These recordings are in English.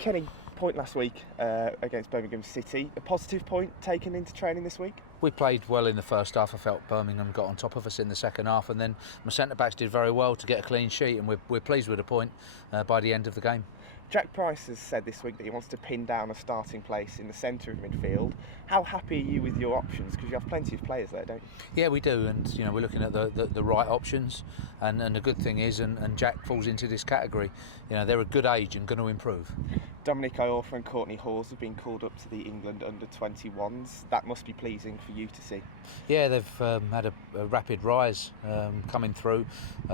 Kenny, point last week against Birmingham City. A positive point taken into training this week? We played well in the first half. I felt Birmingham got on top of us in the second half, and then my centre-backs did very well to get a clean sheet, and we're pleased with a point by the end of the game. Jack Price has said this week that he wants to pin down a starting place in the centre of midfield. How happy are you with your options? Because you have plenty of players there, don't you? Yeah, we do, and we're looking at the right options, and the good thing is, and Jack falls into this category. They're a good age and going to improve. Dominic Iorfa and Courtney Hawes have been called up to the England under-21s. That must be pleasing for you to see. Yeah, they've had a rapid rise coming through,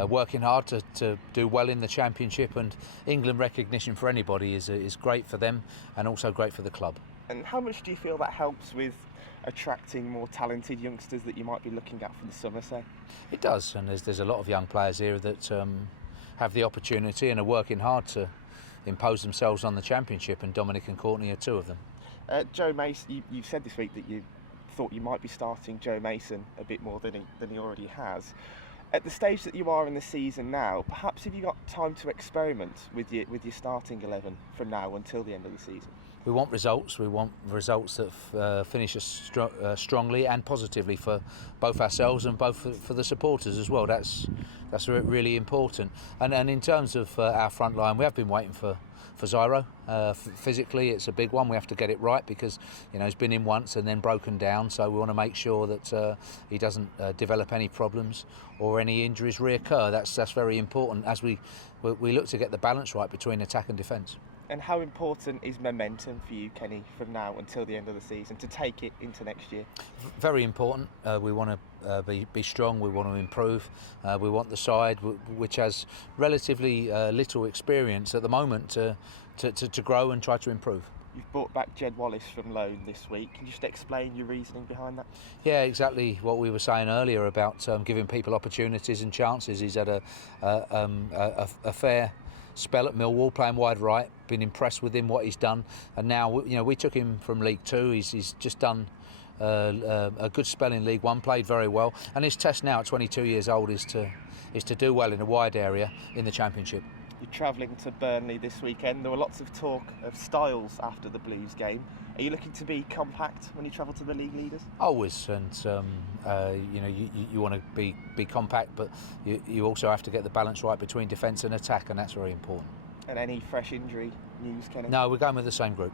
working hard to do well in the Championship, and England recognition for anybody is great for them and also great for the club. And how much do you feel that helps with attracting more talented youngsters that you might be looking at for the summer, say? It does, and there's a lot of young players here that have the opportunity and are working hard to impose themselves on the Championship, and Dominic and Courtney are two of them. Joe Mason, you said this week that you thought you might be starting Joe Mason a bit more than he already has. At the stage that you are in the season now, perhaps have you got time to experiment with your starting 11 from now until the end of the season? We want results. We want results that finish us strongly and positively for both ourselves and both for the supporters as well. That's really important. And in terms of our front line, we have been waiting for Zyro. Physically, it's a big one. We have to get it right because he's been in once and then broken down. So we want to make sure that he doesn't develop any problems or any injuries reoccur. That's very important as we look to get the balance right between attack and defence. And how important is momentum for you, Kenny, from now until the end of the season to take it into next year? Very important. We want to be strong. We want to improve. We want the side, which has relatively little experience at the moment, to grow and try to improve. You've brought back Jed Wallace from loan this week. Can you just explain your reasoning behind that? Yeah, exactly what we were saying earlier about giving people opportunities and chances. He's had a fair spell at Millwall, playing wide right. Been impressed with him, what he's done, and now we took him from League Two. He's just done a good spell in League One, played very well, and his test now at 22 years old is to do well in a wide area in the Championship. You're travelling to Burnley this weekend. There were lots of talk of styles after the Blues game. Are you looking to be compact when you travel to the league leaders? Always, and you want to be compact, but you also have to get the balance right between defence and attack, and that's very important. And any fresh injury news, Kenny? No, we're going with the same group.